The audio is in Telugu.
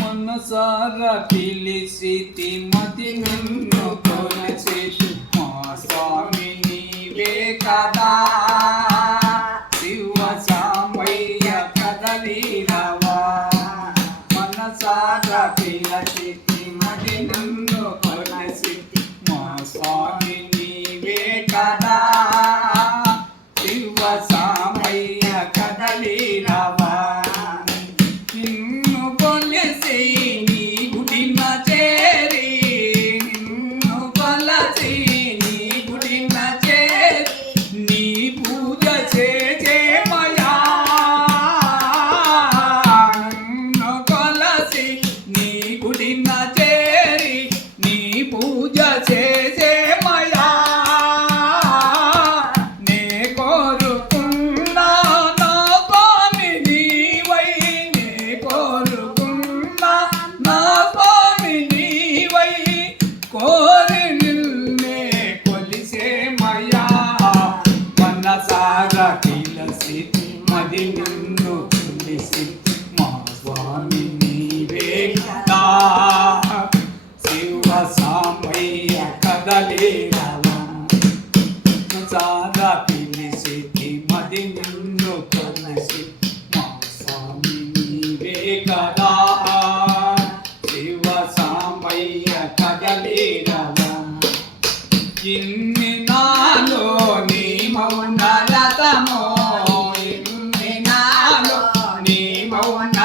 మనసారా పిలిసితి మది నిన్ను కొలచితి మా స్వామి నీవే కదా శివ సామయ్య కదలిరవా మనసారా పిలిసితి మది నిన్ను కొలచితి మా స్వామి నీవే కదా శివ సామయ్య కదలిరవా మది నిన్ను పిలిసి మా స్వామి నీవే కదా శివ సామయ్య కదలిరవా సాగా పిలిసి మది నిన్ను పిలిసి మా స్వామి నీవే కదా శివ సామయ్య కదలిరవా ఇన్ని నాలో నీ మౌన రతమో ఇన్ని నాలో నీ మౌన